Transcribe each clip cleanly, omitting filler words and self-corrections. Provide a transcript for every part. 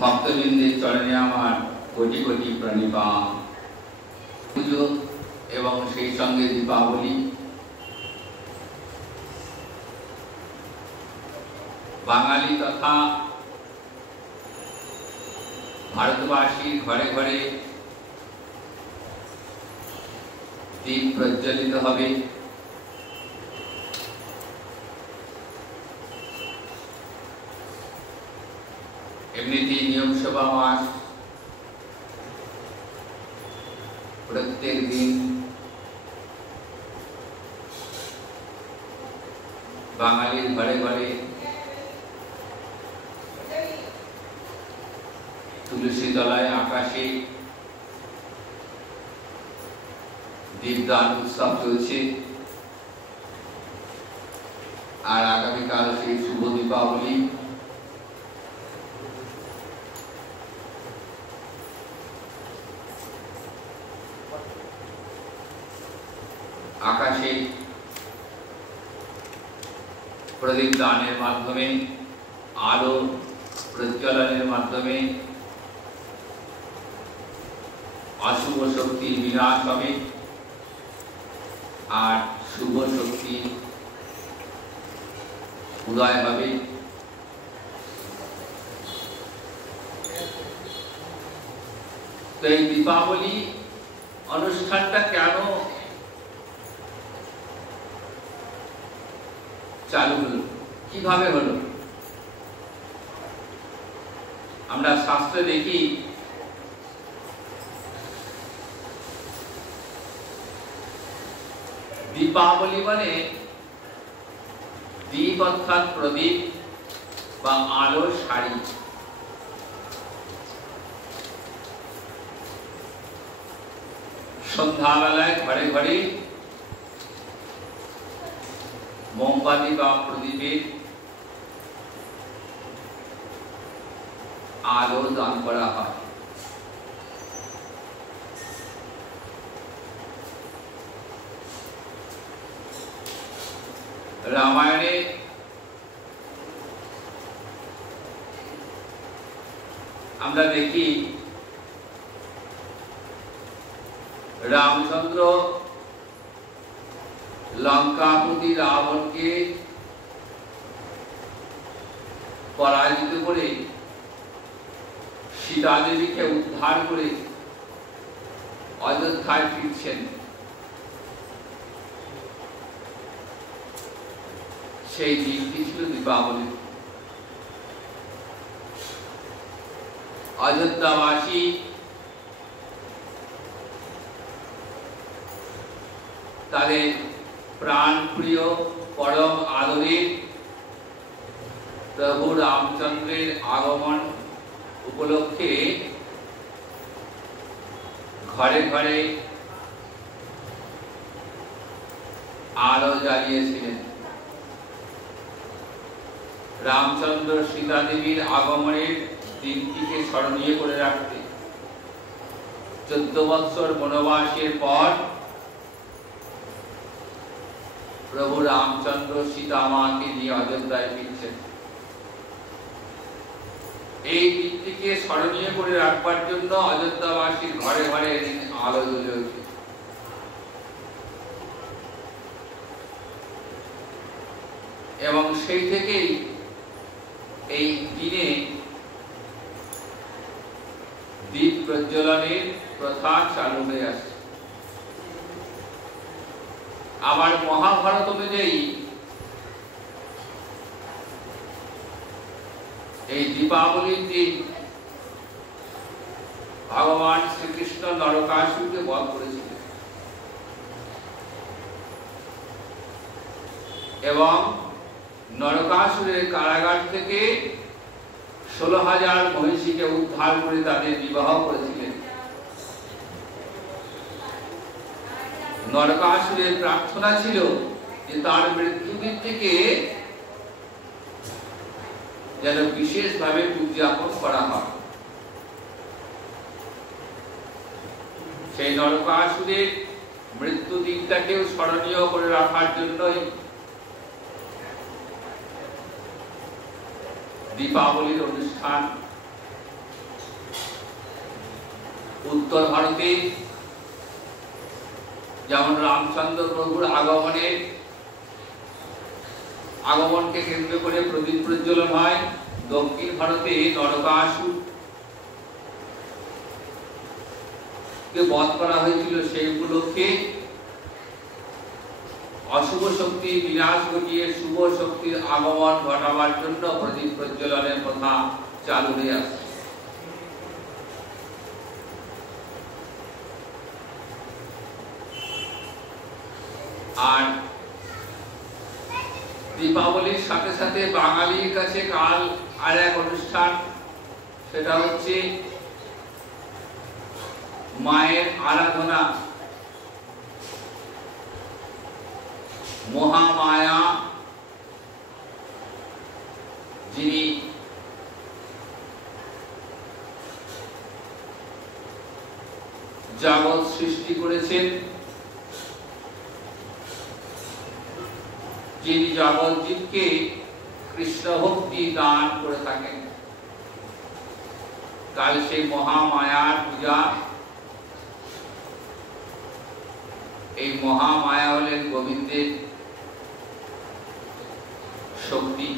ভক্তবৃন্দের চরণে আমার কোটি কোটি প্রণিপাত। পুজো এবং সেই সঙ্গে দীপাবলি বাঙালি তথা ভারতবাসীর ঘরে ঘরে দীপ প্রজ্বলিত হবে। এমনিতেই নিয়ম সভা মাস প্রত্যেক দিন বাঙালির ঘরে ঘরে তুলসী তলায় আকাশে দীপদান উৎসব চলছে। আর আগামীকাল সেই শুভ দীপাবলি। আকাশে প্রদীপ দানের মাধ্যমে, আলো প্রজ্বলনের মাধ্যমে অশুভ শক্তি বিনাশ হবে আর শুভ শক্তি উদয় হবে। তো এই দীপাবলি অনুষ্ঠানটা কেন চালু হলো, কিভাবে হলো? আমরা শাস্ত্রে দেখি দীপাবলি মানে দীপ অর্থাৎ প্রদীপ বা আলোর শাড়ি। সন্ধ্যাবেলায় ঘরে ঘরে মোমবাতি বা প্রদীপের আলো দান করা হয়। রামায়ণে আমরা দেখি রামচন্দ্র লঙ্কাপতি রাবণকে পরাজিত করে সীতা দেবীকে উদ্ধার করে অযোধ্যায় ফিরছেন। সেই দিনটি ছিল দীপাবলি। অযোধ্যাবাসী তাদের প্রাণ প্রিয় পরম আদরের প্রভু রামচন্দ্রের আগমন উপলক্ষে ঘরে ঘরে আলো জ্বালিয়েছিলেন। রামচন্দ্র সীতা দেবীর আগমনের দিনটিকে স্মরণীয় করে রাখতে 14 বৎসর বনবাসের পর প্রভু রামচন্দ্র সীতা মাকে নিয়ে অযোধ্যায় ফিরছেন। এই দিনটিকে স্মরণীয় করে রাখবার জন্য অযোধ্যাবাসীর ঘরে ঘরে আলো জ্বলে ওঠে। এবং সেই থেকেই এই দিনে দীপ প্রজ্বলনের প্রথা চালু হয়ে আসে। আবার মহাভারত অনুযায়ী এই দীপাবলির দিন ভগবান শ্রীকৃষ্ণ নরকাসুরকে বধ করেছিলেন এবং নরকাসুরের কারাগার থেকে 16,000 মহিষীকে উদ্ধার করে তাদের বিবাহ করেছিলেন। নরকাসুরের প্রার্থনা ছিল যে তার মৃত্যুদিন থেকে যেন বিশেষভাবে উদযাপন করা হয়। সেই নরকাসুরের মৃত্যুদিনটাকেও স্মরণীয় করে রাখার জন্যই দীপাবলির অনুষ্ঠান উত্তর ভারতে যেমন রামচন্দ্র প্রভুর আগমনকে কেন্দ্র করে প্রদীপ প্রজ্বলন হয়, দক্ষিণ ভারতে নরকাসুর কে বধ করা হয়েছিল সেই উপলক্ষে অশুভ শক্তির বিনাশ ঘটিয়ে শুভ শক্তির আগমন ঘটাবার জন্য প্রদীপ প্রজ্বলনের কথা চালু হয়ে আসছে। আর দীপাবলির সাথে সাথে বাঙালির কাছে কাল আর এক অনুষ্ঠান, সেটা হচ্ছে মায়ের আরাধনা। মহামায়া যিনি জগৎ সৃষ্টি করেছেন, যিনি জগৎ জীবকে কৃষ্ণ ভক্তি দান করে থাকেন, কাল সেই মহামায়ার পূজা। এই মহামায়া হলেন গোবিন্দের শক্তি।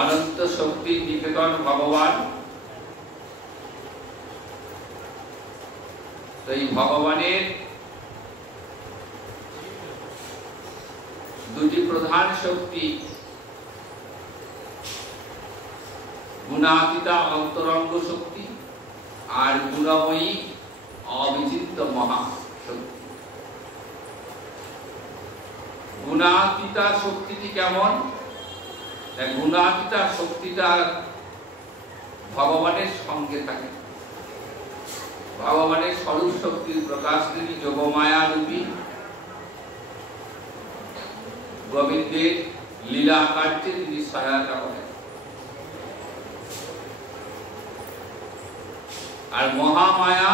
অনন্ত শক্তির নিকেতন ভগবান। তো এই ভগবানের দুটি প্রধান শক্তি, গুণাতীতা অন্তরঙ্গ শক্তি আর গুণময়ী অবিচিত্র মহাশক্তি। গুণাতীতা শক্তিটি কেমন? গুণাতীতা শক্তিটা ভগবানের সঙ্গে থাকে। ভগবানের স্বরূপ শক্তির প্রকাশ তিনি যোগমায়া রূপী গোবিন্দের লীলা কার্যে তিনি সহায়তা করেন। আর মহামায়া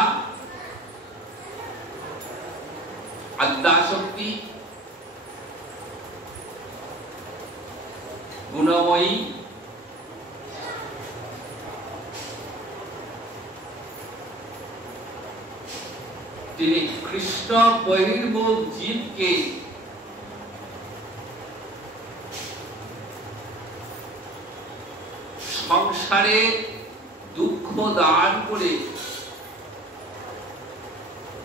আদ্যা শক্তি, গুণময়ী, তিনি কৃষ্ণ বহির্মুখ জীবকে সংসারে দুঃখ দান করে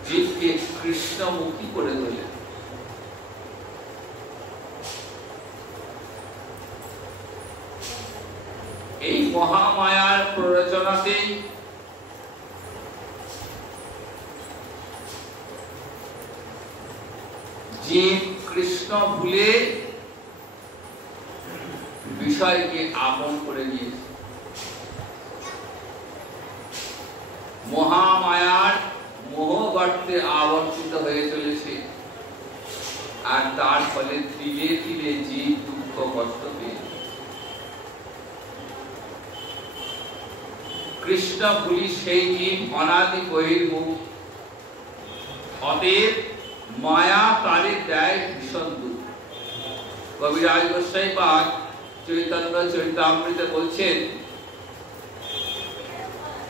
জীবকে কৃষ্ণমুখী করে তোলে। এই মহামায়ার প্ররোচনাতেই জীব কৃষ্ণ ভুলে বিষয়কে আপন করে নিয়েছে। মহামায়ার মোহগর্তে আবর্তিত হয়ে চলেছে, আর তার ফলে ধীরে ধীরে জীব দুঃখ কষ্ট পেয়ে কৃষ্ণ ভুলি সেই জীব অনাদি বহির্মুখ। অতএব মায়া তারে দেয় ভীষণ দুঃখ। কবিরাজ গোস্বামী পাদ চৈতন্য চরিতামৃতে বলছেন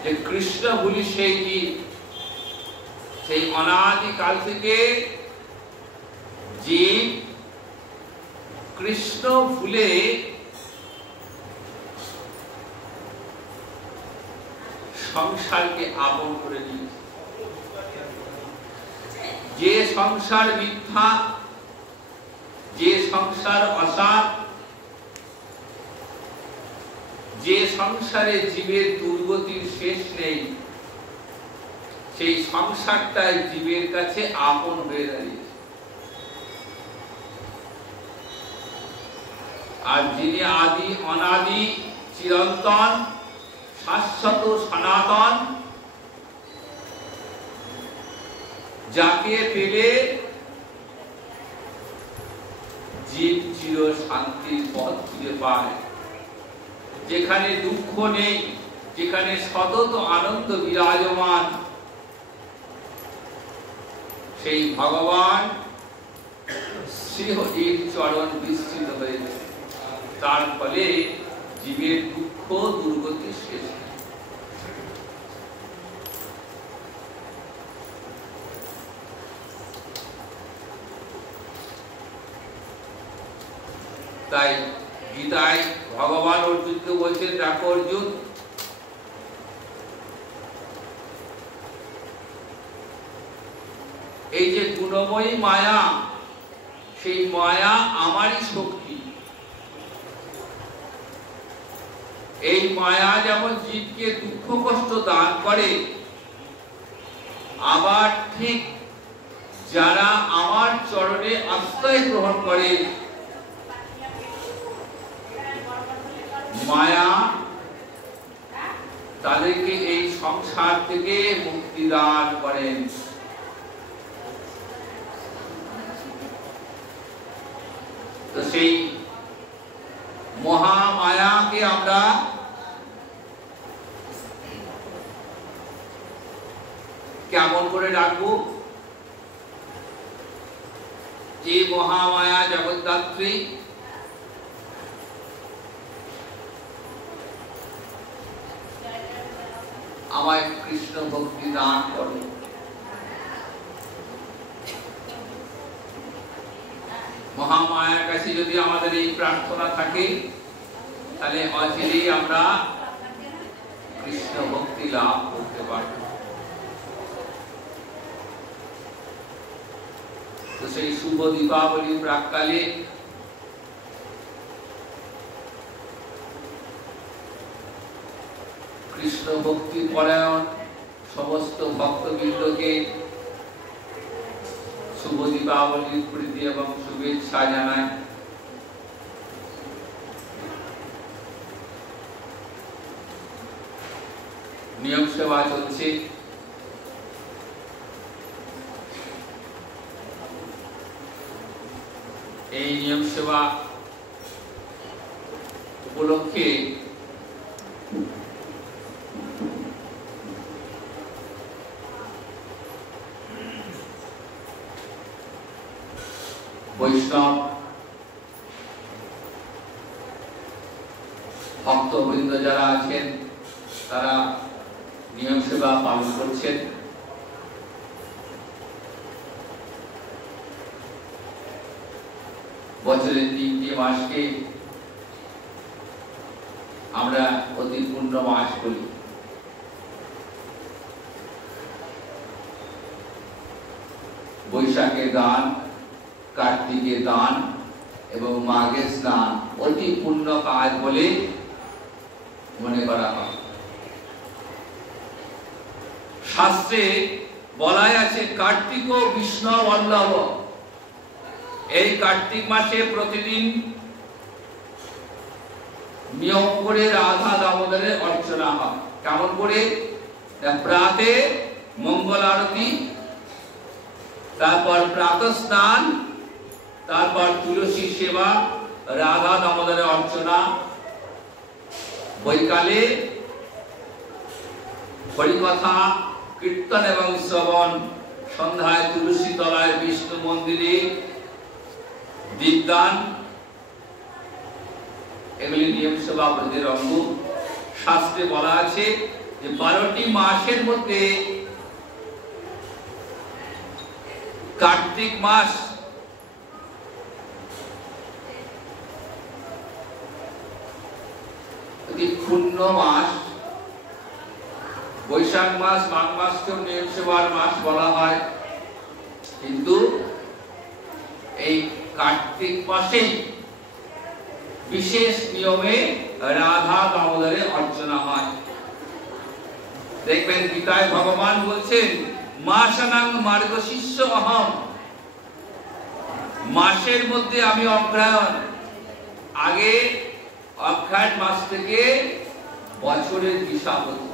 যে কৃষ্ণ ভুলি সেই জীব, সেই অনাদি কাল থেকে জীব কৃষ্ণ ভুলে সংসারকে আপন করে নিয়েছে। যে সংসার মিথ্যা, যে সংসার অসার, যে সংসারে জীবের দুর্গতির শেষ নেই, সেই সংসারটাই জীবের কাছে আপন হয়ে দাঁড়িয়েছে। আর যিনি আদি অনাদি চিরন্তন শাশ্বত সনাতন, যাকে পেলে জীব চির শান্তির পথ খুঁজে পায়, যেখানে দুঃখ নেই, যেখানে সতত আনন্দ বিরাজমান, সেই ভগবান শ্রীহরির চরণ বিস্তৃত হয়েছে। তার ফলে জীবের দুঃখ দুর্গতি শেষ। তাই গীতায় ভগবান অর্জুনকে বলছেন, দেখো অর্জুন, এই যে গুণময়ী মায়া, সেই মায়া আমারই শক্তি। এই মায়া যেমন জীবকে দুঃখ কষ্ট দান করে, আবার ঠিক যারা আমার চরণে আশ্রয় গ্রহণ করে, মায়া তাদেরকে এই সংসার থেকে মুক্তি দান করেন। তো সেই মহামায়াকে আমরা কেমন করে ডাকবো? যে মহামায়া জগদ্ধাত্রী, আমায় কৃষ্ণ ভক্তি দান করো। মহামায়ার কাছে যদি আমাদের এই প্রার্থনা থাকে, তাহলে অচিরেই আমরা কৃষ্ণ ভক্তি লাভ করতে পারব। তো সেই শুভ দীপাবলি প্রাক্কালে কৃষ্ণ ভক্তি পরায়ণ সমস্ত ভক্তবৃন্দকে শুভ দীপাবলির প্রীতি এবং শুভেচ্ছা জানাই। নিয়ম সেবা চলছে। এই নিয়ম সেবা উপলক্ষে বৈষ্ণব ভক্তবৃন্দ যারা আছেন, তারা নিয়ম সেবা পালন করছেন। বছরের 3টি মাসকে আমরা অতি পূর্ণ মাস বলি। বৈশাখে দান, কার্তিকে দান এবং মাঘে স্নান অতি পূর্ণ কাজ বলে মনে করা হয়। শাস্ত্রে বলাই আছে, কার্তিক ও বিষ্ণু বল্লভ। এই কার্তিক মাসে প্রতিদিন নিয়ম করে রাধা দামোদরের অর্চনা হয়। কেমন করে? প্রাতে মঙ্গল আরতি, তারপর প্রাত স্নান, তারপর তুলসী সেবা, রাধা দামোদরের অর্চনা, বৈকালে হরিকথা কীর্তন এবং শ্রবণ, সন্ধ্যায় তুলসী তলায় বিষ্ণু মন্দিরে দীপদান, এগুলি নিয়ম সেবা ব্রতের অঙ্গ। শাস্ত্রে বলা আছে যে 12টি মাসের মধ্যে কার্তিক মাস পূর্ণ মাস। বৈশাখ মাস, মাঘ মাসকে নিয়ম সেবার মাস বলা হয়, কিন্তু এই কার্তিক মাসে বিশেষ নিয়মে রাধা দামোদরের অর্চনা হয়। দেখবেন গীতায় ভগবান বলছেন, মাসানাং মার্গশীর্ষ অহম, মাসের মধ্যে আমি অগ্রহায়ণ। আগে অগ্রহায়ণ মাস থেকে বছরের হিসাব হতো।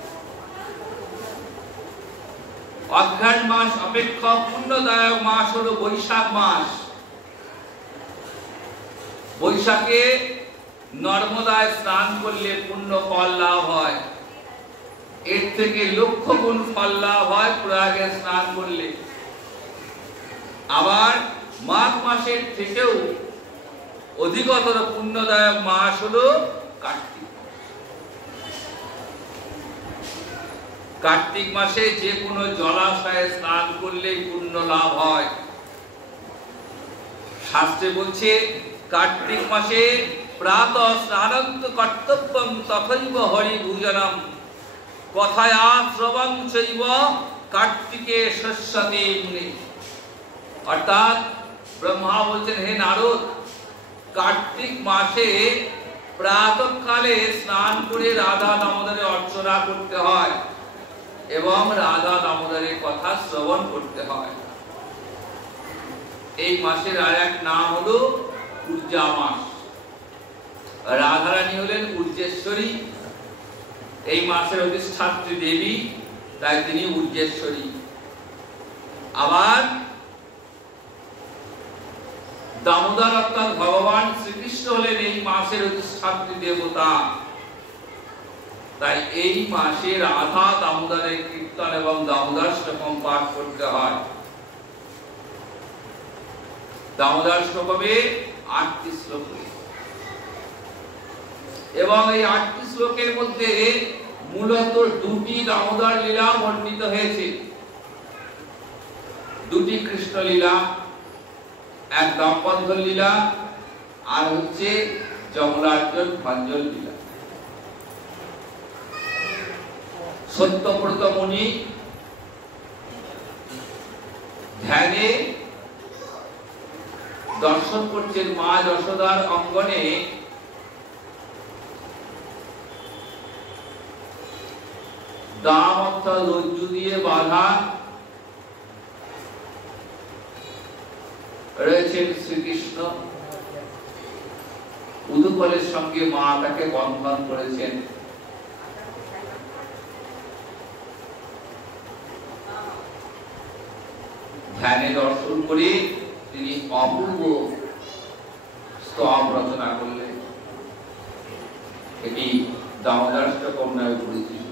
অগ্রহায়ণ মাস অপেক্ষা পুণ্যদায়ক মাস হলো বৈশাখ মাস। বৈশাখে নর্মদায় স্নান করলে পুণ্য ফল লাভ হয়, এর থেকে লক্ষ গুণ ফল লাভ হয় প্রয়াগে স্নান করলে। আবার মাঘ মাসের থেকেও অধিকতর পুণ্যদায়ক মাস হলো কার্তিক। কার্তিক মাসে যে কোনো জলাশয়ে স্নান করলে পুণ্য লাভ হয়। শাস্ত্রে বলছে কার্তিক মাসে প্রাতঃ স্নানান্ত কর্তব্যং তথৈব হরি ভুজনম কথায়া শ্রবং চৈব কার্তিকে শস্যতে মুনি। অর্থাৎ ব্রহ্মা বলছেন, হে নারদ, কার্তিক মাসে প্রাতঃকালে স্নান করে রাধা দামোদরের অর্চনা করতে হয় এবং রাধা দামোদরের কথা শ্রবণ করতে হয়। এই মাসের আর এক নাম হলো ঊর্জা মাস। রাধারানী হলেন ঊর্জেশ্বরী, এই মাসের অধিষ্ঠাত্রী দেবী, তাই তিনি ঊর্জেশ্বরী। আবার দামোদর অর্থাৎ ভগবান শ্রীকৃষ্ণ হলেন এই মাসের অধিষ্ঠাত্রী দেবতা, তাই এই মাসে রাধা দামোদরের কীর্তন এবং দামোদরাষ্টকম পাঠ করতে হয়। দামোদরাষ্টকমে 8টি শ্লোক এবং এই 8টি শ্লোকের মধ্যে মূলত 2টি দামোদর লীলা বর্ণিত হয়েছে। 2টি কৃষ্ণ লীলা, এক দামোদর লীলা আর হচ্ছে যমলার্জুন ভঞ্জন লীলা। সত্যব্রত মুনি ধ্যানে দর্শন করছেন মা যশোদার অঙ্গনে দাম অর্থাৎ রজ্জু দিয়ে বাঁধা রয়েছেন শ্রীকৃষ্ণ। উদুকলের সঙ্গে মা তাকে বন্ধন করেছেন। ধ্যানে দর্শন করে তিনি অপূর্ব স্তব রচনা করলেন। এটি দামোদরাষ্টকম নামে পরিচিত।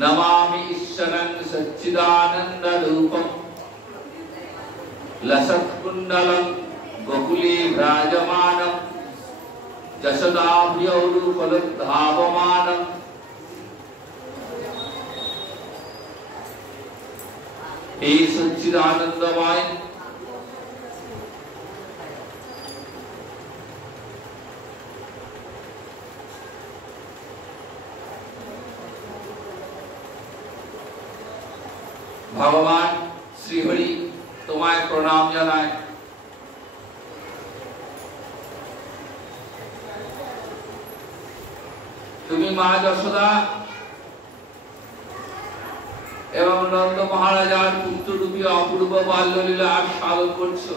নমামি ঈশ্বরং সচ্চিদানন্দ রূপম লসৎ কুণ্ডলং গোকুলে বিরাজমানম যশোদাভ্যৌরূপলধাবমানম। এই সচ্চিদানন্দময় ভগবান শ্রীহরি তোমায় প্রণাম জানায়। তুমি মা যশোদা এবং নন্দ মহারাজার পুত্ররূপী অপূর্ব বাল্যলীলা সাধন করছো।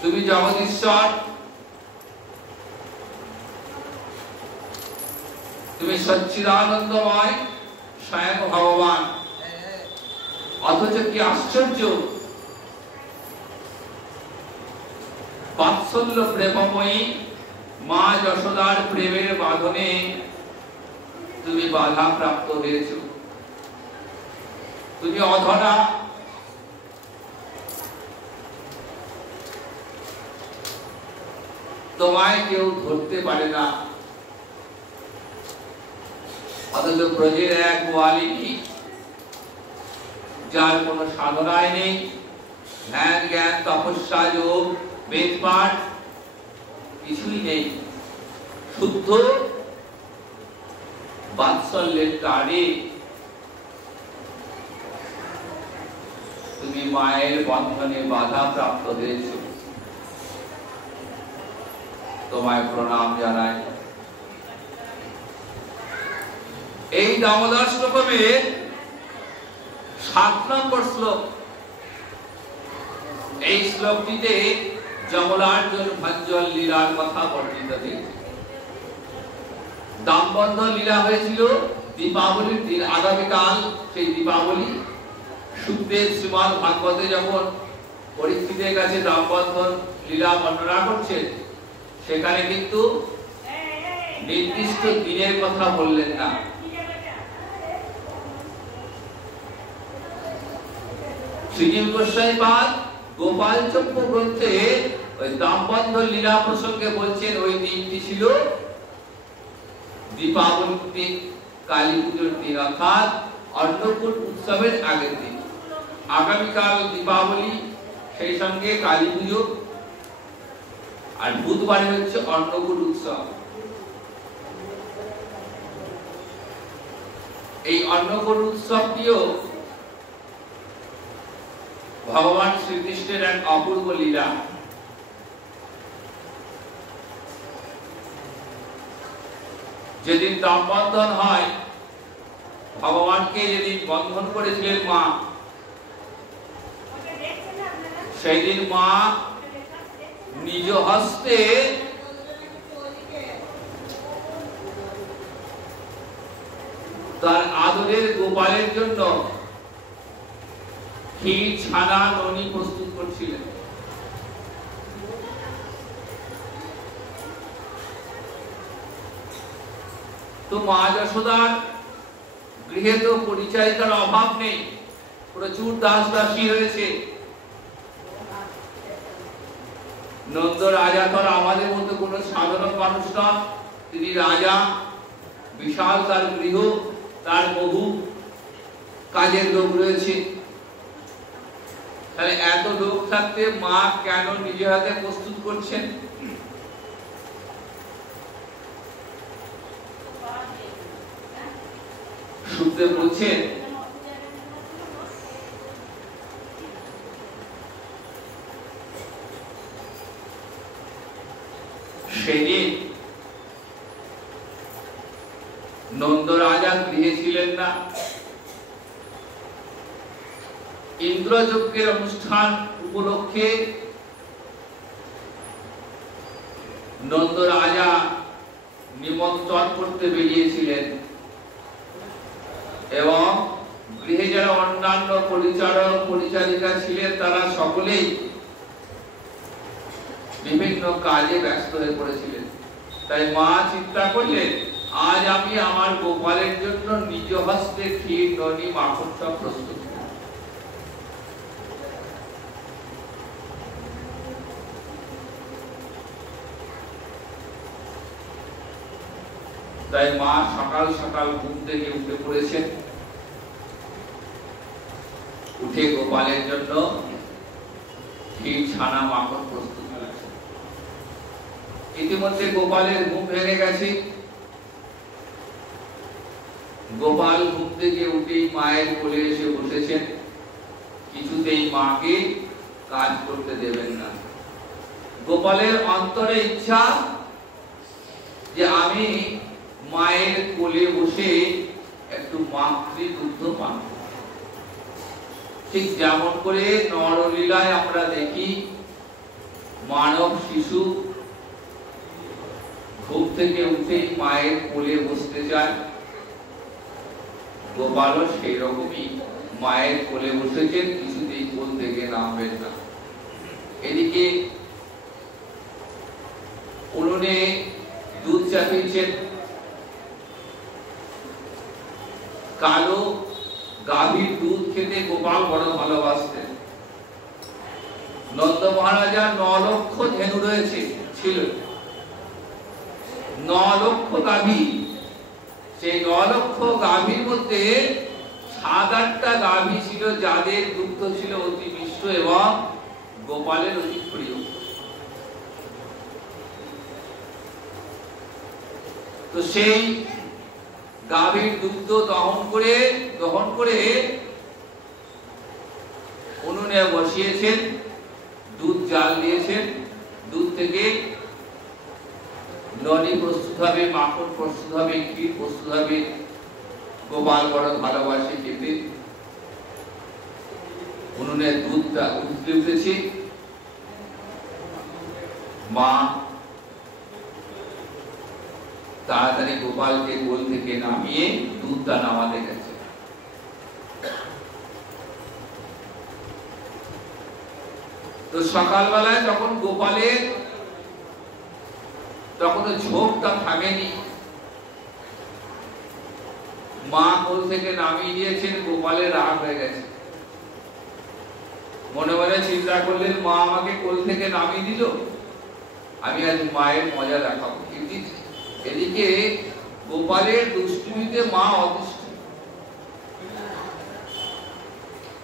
তুমি জগদীশ্বর, তুমি সচ্চিদানন্দময় স্বয়ং ভগবান। অথচ কি আশ্চর্য, বাৎসল্য প্রেমময়ী মা যশোদার প্রেমের বাঁধনে তুমি বাধা প্রাপ্ত হয়েছ। তুমি অধরা, তোমায় কেউ ধরতে পারে না। অথচ ব্রজের এক গোয়ালিনী, যার কোনো সাধনায় নেই, ধ্যান জ্ঞান তপস্যা যোগ বেদ পাঠ কিছুই নেই, শুদ্ধ বাৎসল্যের টানে তুমি মায়ের বন্ধনে বাধা প্রাপ্ত হয়েছ। তোমায় প্রণাম জানাই। এই দামোদরাষ্টকমে 7 নম্বর শ্লোক, এই শ্লোকটিতে যমলার্জুন ভঞ্জন লীলার কথা বর্ণিত হয়েছে। দামবন্ধন লীলা হয়েছিল দীপাবলির দিন, আগামীকাল সেই দীপাবলি। সুখদেব শ্রীমদ ভাগবতে যখন পরীক্ষিতের কাছে দামবন্ধন লীলা বর্ণনা করছেন, সেখানে কিন্তু নির্দিষ্ট দিনের কথা বললেন না। শ্রীজীব গোস্বামী পাদ গোপাল চক্র গ্রন্থে ওই দামবন্ধন লীলা প্রসঙ্গে বলছেন ওই দিনটি ছিল দীপাবলির দিন, কালী পুজোর দিন, অর্থাৎ অন্নকূট উৎসবের আগের দিন। আগামীকাল দীপাবলি, সেই সঙ্গে কালী পুজো, আর বুধবারে হচ্ছে অন্নকূট উৎসব। এই অন্নকূট উৎসবটিও ভগবান শ্রীকৃষ্ণের এক অপূর্ব লীলা। যেদিন দামবন্ধন হয়, ভগবানকে যেদিন বন্ধন করেছিলেন মা, সেই দিন মা নিজ হস্তে তার আদরের গোপালের জন্য ক্ষীর, ছানা, ননি প্রস্তুত করছিলেন। তো মা যশোদার গৃহে তো পরিচারিকার অভাব নেই, প্রচুর দাস দাসী হয়েছে। নন্দ রাজা তো আমাদের মতো কোন সাধারণ মানুষ নন, তিনি রাজা, বিশাল তার গৃহ, তার বহু কাজের লোক রয়েছে। তাহলে এত লোক থাকতে মা কেন নিজে হাতে প্রস্তুত করছেন? সুখদেব বলছেন, সেদিন নন্দ রাজা গৃহে ছিলেন না। ইন্দ্রযজ্ঞের অনুষ্ঠান উপলক্ষে নন্দ রাজা নিমন্ত্রণ করতে বেরিয়েছিলেন এবং গৃহে যারা অন্যান্য পরিচারক পরিচারিকা ছিলেন তারা সকলেই বিভিন্ন কাজে ব্যস্ত হয়ে পড়েছিলেন। তাই মা চিন্তা করলেন, আজ আমি আমার গোপালের জন্য নিজ হস্তে ক্ষীর, ননি, মাখন সব প্রস্তুত। তাই মা সকাল সকাল ঘুম থেকে উঠে পড়েছেন, উঠে গোপালের জন্য ক্ষীর, ছানা, মাখন প্রস্তুত করেছেন। ইতিমধ্যে গোপালের ঘুম ভেঙে গেছে। গোপাল ঘুম থেকে উঠেই মায়ের কোলে এসে বসেছেন, কিছুতেই মাকে কাজ করতে দেবেন না। গোপালের অন্তরে ইচ্ছা যে আমি মায়ের কোলে বসে একটু মাতৃ দুগ্ধ পান। ঠিক যেমন করে নরলীলায় আমরা দেখি মানব শিশু ঘুম থেকে উঠেই মায়ের কোলে বসতে যায়, গোপালও সেই রকমই মায়ের কোলে বসেছেন, কিছুতেই কোল থেকে নামবেন না। এদিকে উনুনে দুধ চাপিয়েছেন। কালো গাভীর দুধ খেতে গোপাল বড় ভালোবাসতেন। নন্দ মহারাজা 9 লক্ষ ধেনু রয়েছে, ছিল 9 লক্ষ গাভী। সেই 9 লক্ষ গাভীর মধ্যে 7-8টা গাভী ছিল যাদের দুগ্ধ ছিল অতি মিষ্ট এবং গোপালের অতি প্রিয়। তো সেই গাভীর দুগ্ধ দহন করে উনুনে বসিয়েছেন, দুধ জাল দিয়েছেন। দুধ থেকে ননি প্রস্তুত হবে, মাখন প্রস্তুত হবে, ক্ষীর প্রস্তুত হবে। গোপাল বড় ভালোবাসে খেতে। উনুনে দুধটা উঠেছে। মা তাড়াতাড়ি গোপালকে কোল থেকে নামিয়ে দুধটা নামাতে গেছে। তো সকালবেলায় যখন গোপালের তখন ঝোঁকটা থামেনি, মা কোল থেকে নামিয়ে দিয়েছেন, গোপালের রাগ হয়ে গেছে। মনে মনে চিন্তা করলেন, মা আমাকে কোল থেকে নামিয়ে দিল, আমি আজ মায়ের মজা দেখাবো। এদিকে গোপালের দুষ্টুমিতে মা অতিষ্ঠ।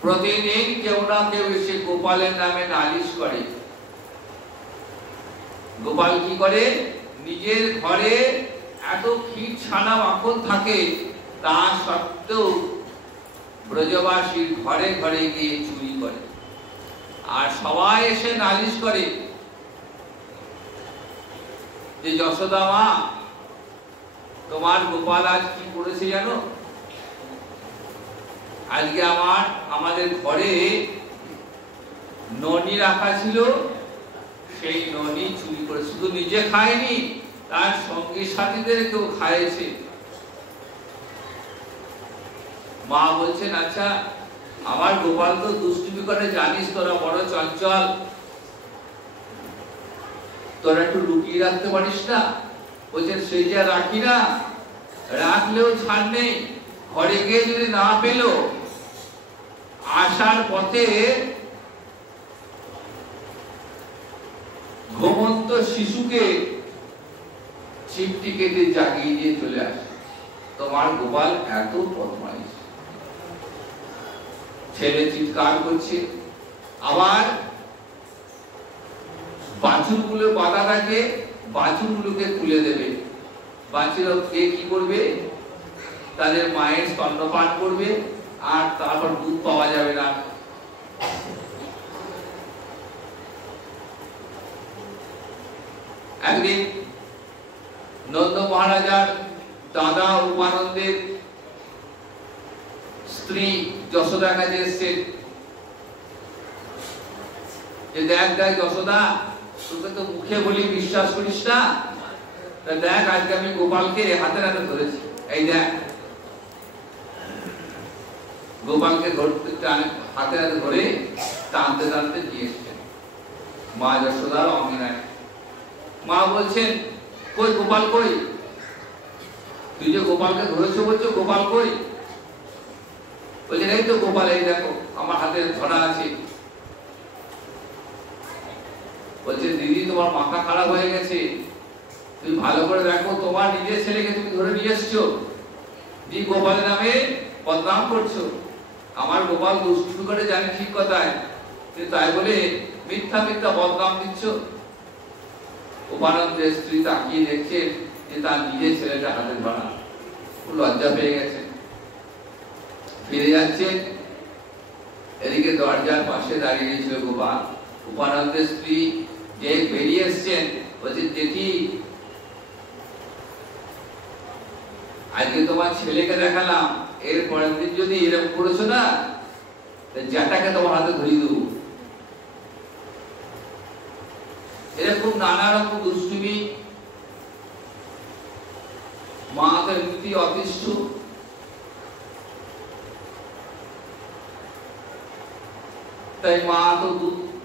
প্রতিদিন কেউ না কেউ এসে গোপালের নামে নালিশ করে। গোপাল কি করে, নিজের ঘরে এত ক্ষীর ছানা মাখন থাকে, তা সত্ত্বেও ব্রজবাসীর ঘরে ঘরে গিয়ে চুরি করে, আর সবাই এসে নালিশ করে যে যশোদা মা, তোমার গোপাল আজ কি করেছে জানো? আজকে আমাদের ঘরে ননি রাখা ছিল, সেই ননি চুরি করে শুধু নিজে খায়নি, তার সঙ্গী সাথীদেরকেও খাইয়েছে। মা বলছেন, আচ্ছা আমার গোপাল তো দুষ্টুমি করে, জানিস তোরা বড় চঞ্চল, তোরা একটু লুকিয়ে রাখতে পারিস না? বলছেন, সেই যা রাখি না, রাখলেও ছাড় নেই, ঘরে গিয়ে যদি না পেল, আসার পথে ঘুমন্ত শিশুকে চিমটি কেটে জাগিয়ে দিয়ে চলে আসে। তোমার গোপাল এত বদমাইশ। ছেলে চিৎকার করছে। আবার বাছুরগুলো বাঁধা থাকে, বাছুরগুলোকে তুলে দেবে। বাছুর কে কি করবে? তাদের মায়ের স্তন্যপান করবে, আর তারপর দুধ পাওয়া যাবে না। একদিন নন্দ মহারাজার দাদা উপানন্দের স্ত্রী যশোদা কাছে এসেছেন যে, দেখ দেখ যশোদা, তোকে তো মুখে বলি বিশ্বাস করিস না, দেখ আজকে আমি গোপালকে হাতে হাতে ধরেছি, এই দেখ। গোপালকে ধরতে হাতে হাতে ধরে টানতে টানতে দিয়ে এসছেন মা যশোদার অঙ্গনায়। মা বলছেন, কই গোপাল কই? তুই যে গোপালকে ধরেছো বলছো, গোপাল কই? বলছেন, এই তো গোপাল, এই দেখো আমার হাতে ধরা আছে। বলছেন, দিদি তোমার মাথা খারাপ হয়ে গেছে, তুমি ভালো করে দেখো, তোমার নিজের ছেলেকে তুমি ধরে নিয়ে এসছো, দি গোপালের নামে বদনাম করছো। আমার গোপাল দুষ্টুমি করে, জানি ঠিক কথায়, কিন্তু তাই বলে মিথ্যা মিথ্যা বদনাম দিচ্ছ। উপানন্দের স্ত্রী তাকিয়ে দেখছে যে তার নিজের ছেলেটা হাতে ধরা, লজ্জা পেয়ে গেছে, ফিরে যাচ্ছে। এদিকে দরজার পাশে দাঁড়িয়ে ছিল গোপাল। উপানন্দের স্ত্রী যে বেরিয়ে এসছেন, বলছে, জেঠি আজকে তোমার ছেলেকে দেখালাম, এর পরের দিন যদি এরকম করেছো না, জ্যাঠাকে তোমার হাতে ধরিয়ে দেবো। এরকম নানা রকম দুষ্টুমি। মা তো এমনি অতিষ্ঠ। তাই মা তো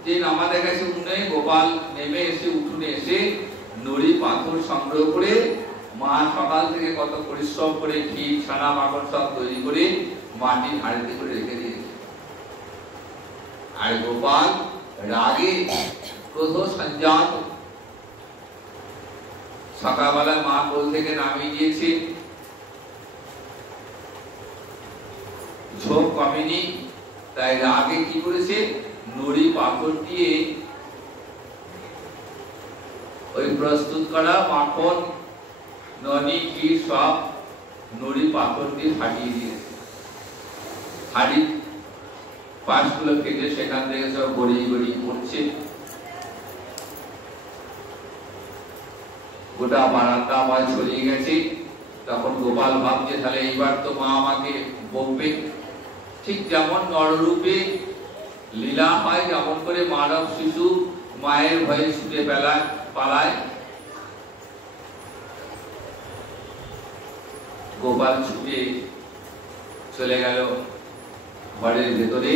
যে আমাদের কাছে উঠে, গোপাল নেমে এসে উঠোনে এসে নড়ি পাথর সংগ্রহ করে, মা সকাল থেকে কত পরিশ্রম করে ক্ষীর ছানা মাখন সব তৈরি করে মাটির হাঁড়িতে করে রেখে দিয়েছে। আর গোপাল রাগে ক্রোধ সঞ্জাত। সকালবেলা মা কোল থেকে নামিয়ে দিয়েছে, ঝোঁক কমেনি, তাই রাগে কি করেছে, নড়ি পাথর দিয়ে ওই প্রস্তুত করা মাখন, ননি, ক্ষীর সব নড়ি পাথর দিয়ে ফাটিয়ে দিয়েছে। হাড়ির পাশগুলো কেটে সেখান থেকে সব গড়িয়ে গড়িয়ে পড়ছে। গোটা বারান্দা আবার ছড়িয়ে গেছে। তখন গোপাল ভাবছে, তাহলে এইবার তো মা আমাকে বকবে। ঠিক যেমন নররূপে লীলা হয়, যেমন করে মানব শিশু মায়ের ভয়ে ছুটে পালায়, গোপাল ছুটে চলে গেল ঘরের ভেতরে।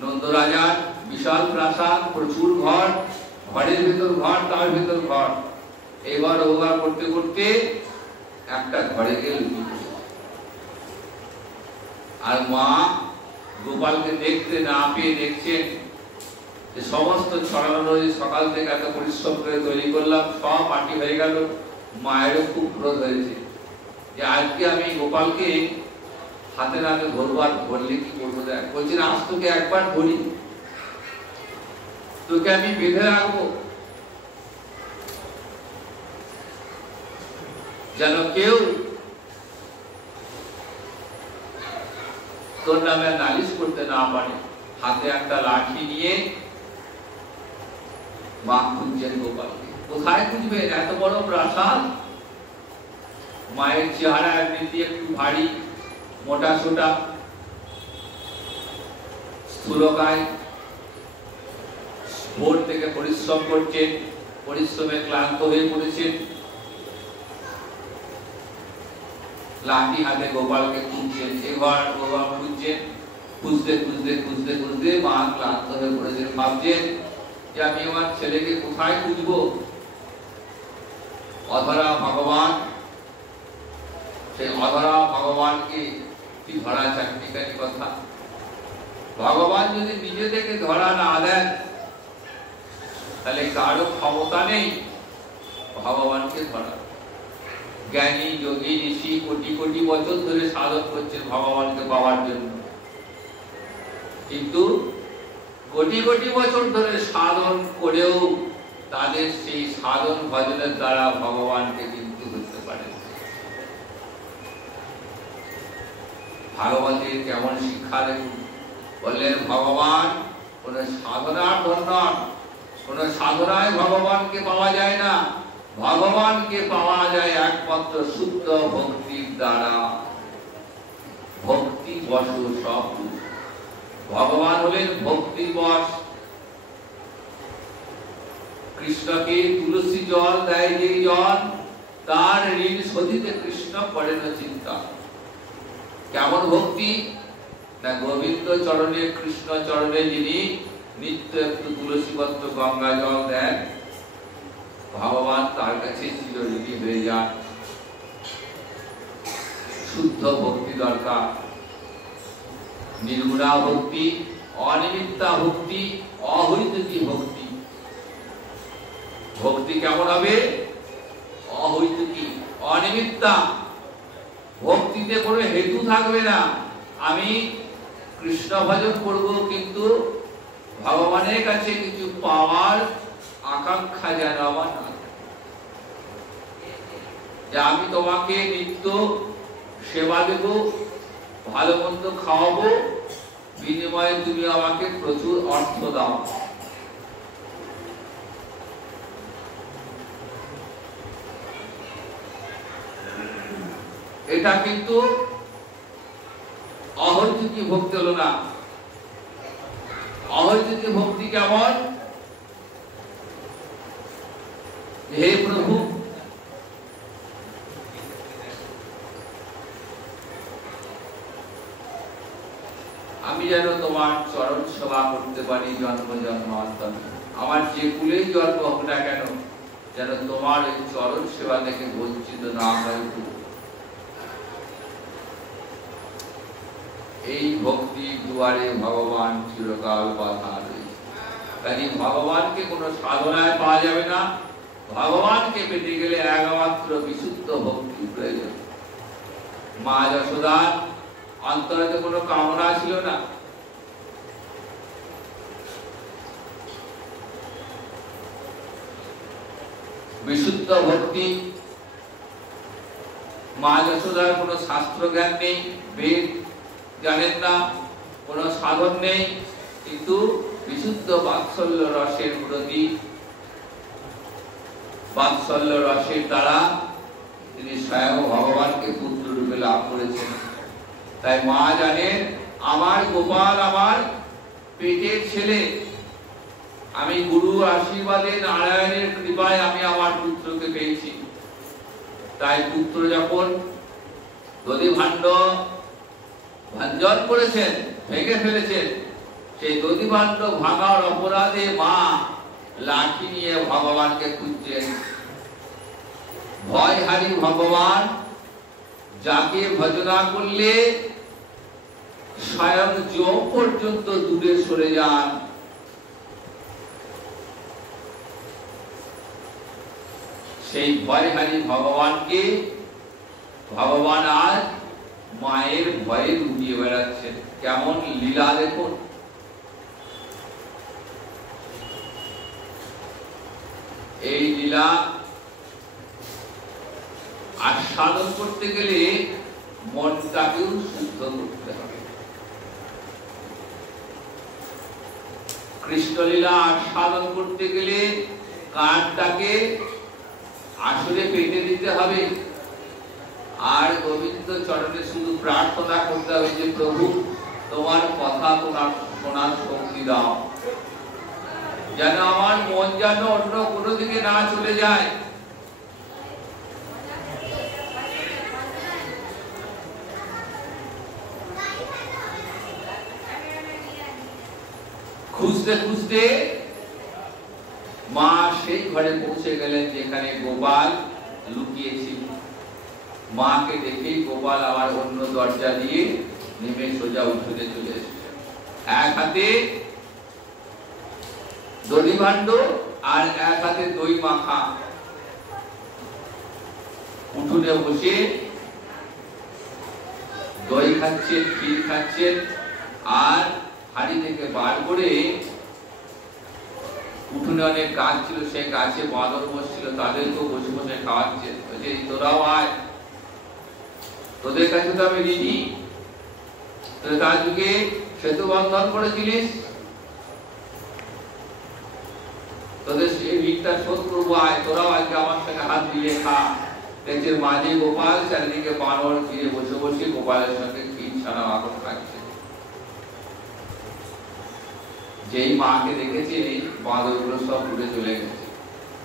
নন্দ রাজার বিশাল প্রাসাদ, প্রচুর ঘর, ঘরের ভেতর ঘর, তার ভেতর ঘর। এবার ওবার করতে করতে একটা ঘরে গেল, আর মা গোপালকে দেখতে না পেয়ে দেখছেন যে সমস্ত ছড়ানো সকাল থেকে এত পরিশ্রম করে তৈরি করলাম, সব মাটি হয়ে গেল। মায়েরও খুব ক্রোধ হয়েছে যে আজকে আমি গোপালকে হাতে নাতে ধরবো, আর ধরলে কি করবো দেখ। বলছি না, আজ তোকে একবার ধরি, তোকে আমি বেঁধে রাখবো, যেন কেউ তোর নামে নালিশ করতে না পারে। হাতে একটা লাঠি নিয়ে মা খুঁজছেন গোপালকে। কোথায় খুঁজবেন? এত বড় প্রাসাদ, মায়ের চেহারা এমনিতে একটু ভারী, মোটা সোটা, স্থূলকায়, ভোর থেকে পরিশ্রম করছেন, পরিশ্রমে ক্লান্ত হয়ে পড়েছেন। লাঠি হাতে গোপালকে খুঁজছেন, এবার গোপাল খুঁজছেন, খুঁজতে খুঁজতে খুঁজতে খুঁজতে মা ক্লান্ত হয়ে পড়েছেন। ভাবছেন যে আমি আমার ছেলেকে কোথায় খুঁজবো? অধরা ভগবান, সেই অধরা ভগবানকে কি ধরা চাকরিকারী কথা। ভগবান যদি নিজে থেকে ধরা না দেন, তাহলে কারো ক্ষমতা নেই ভগবানকে ধরা। জ্ঞানী যোগী ঋষি কোটি কোটি বছর ধরে সাধন করছেন ভগবানকে পাওয়ার জন্য, কিন্তু কোটি কোটি বছর ধরে সাধন করেও তাদের সেই সাধন ভজনের দ্বারা ভগবানকে কিন্তু বুঝতে পারে। ভাগবতের কেমন শিক্ষা দেখুন। বললেন ভগবান কোন সাধনার ধন্য, কোন সাধনায় ভগবানকে পাওয়া যায় না। ভগবানকে পাওয়া যায় একমাত্র শুদ্ধ ভক্তির দ্বারা। ভক্তি বশ সব। ভগবান হলেন ভক্তির বশ। কৃষ্ণকে তুলসী জল দেয় যে জন, তার ঋণ শোধিতে কৃষ্ণ করেন চিন্তা। কেমন ভক্তি না, গোবিন্দ চরণে কৃষ্ণ চরণে যিনি নিত্য একটু তুলসী পত্র গঙ্গা জল দেন, ভগবান তার কাছে চিরঋণী হয়ে যান। শুদ্ধ ভক্তি দরকার। নির্গুণা ভক্তি, অনিমিত্তা ভক্তি, অহৈতুকী ভক্তি। ভক্তি কেমন হবে? অহৈতুকী, অনিমিত্তা। ভক্তিতে কোনো হেতু থাকবে না। আমি কৃষ্ণ ভজন করব, কিন্তু ভগবানের কাছে কিছু পাওয়ার আকাঙ্ক্ষা যেন আমার না থাকে। যে আমি তোমাকে নিত্য সেবা দেব, ভালো মন্দ খাওয়াবো, বিনিময়ে তুমি আমাকে প্রচুর অর্থ দাও। এটা কিন্তু অহৈতুকী ভক্তি হলো না। অহৈতুকী ভক্তি কেমন? হে প্রভু, আমি যেন তোমার চরণ সেবা করতে পারি জন্ম জন্মান্তর। আমার যে কুলেই জন্ম হোক না কেন, যেন তোমার এই চরণ সেবা থেকে বঞ্চিত না হয়। এই ভক্তির দুয়ারে ভগবান চিরকাল বাধা রয়েছে। কাজে ভগবানকে কোনো সাধনায় পাওয়া যাবে না। ভগবানকে পেতে গেলে একমাত্র বিশুদ্ধ ভক্তি প্রয়োজন। মা যশোদার অন্তরে তো কোনো কামনা ছিল না। বিশুদ্ধ ভক্তি। মা যশোদার কোনো শাস্ত্র জ্ঞান নেই, বেদ জানেন না, কোনো সাধন নেই, কিন্তু বিশুদ্ধ বাৎসল্য রসের প্রতি, বাৎসল্য রসের দ্বারা তিনি স্বয়ং ভগবানকে পুত্র রূপে লাভ করেছেন। তাই মা জানেন আমার গোপাল আমার পেটের ছেলে, আমি গুরু আশীর্বাদে নারায়ণের কৃপায় আমি আমার পুত্রকে পেয়েছি। তাই পুত্র যখন দধি ভাণ্ড ভঞ্জন করেছেন, ভেঙে ফেলেছেন, সেই দধি ভাণ্ড ভাঙার অপরাধে মা লাঠি নিয়ে ভগবানকে খুঁজছেন। ভয়হারী ভগবান, যাকে ভজনা করলে স্বয়ং যম পর্যন্ত দূরে সরে যান। সেই ভয়হারী ভগবানকে ভগবান আজ মায়ের ভয়ে লুকিয়ে বেড়াচ্ছেন। কেমন লীলা দেখুন। এই লীলা আস্বাদন করতে গেলে মনটাকেও শুদ্ধ করতে হবে। কৃষ্ণলীলা আস্বাদন করতে গেলে কানটাকে আসলে পেটে দিতে হবে, আর গোবিন্দ চরণে শুধু প্রার্থনা করতে হবে যে প্রভু তোমার কথা শোনার শক্তি দাও, যেন আমার মন যেন অন্য কোনো দিকে না চলে যায়। খুঁজতে খুঁজতে মা সেই ঘরে পৌঁছে গেলেন যেখানে গোপাল লুকিয়েছিল। মাকে দেখেই গোপাল আবার অন্য দরজা দিয়ে নেমে সোজা উঠোনে চলে এসেছে। এক হাতে দধি ভাণ্ড আর এক হাতে দই মাখা। উঠোনে বসে দই খাচ্ছেন, ক্ষীর খাচ্ছেন, আর হাড়ি থেকে বার করে উঠোনে অনেক গাছ ছিল, সেই গাছে বাঁদর বসছিল, তাদেরকেও বসে বসে খাওয়াচ্ছেন। বলছে তোরাও আয়, তোদের কাছে তো আমি ঋণী, তোর তার যুগে সেতু বন্ধন করেছিলিস, তোদের সেই ঋণটা শোধ করবো, আয় তোরাও আজকে আমার সঙ্গে হাত দিয়ে খা। দেখছে মাঝে গোপাল, চারিদিকে বানর ঘিরে বসে বসে গোপালের সঙ্গে ক্ষীর ছাড়া মাখন খাচ্ছে। যেই মাকে দেখেছে বাঁদরগুলো সব উড়ে চলে গেছে।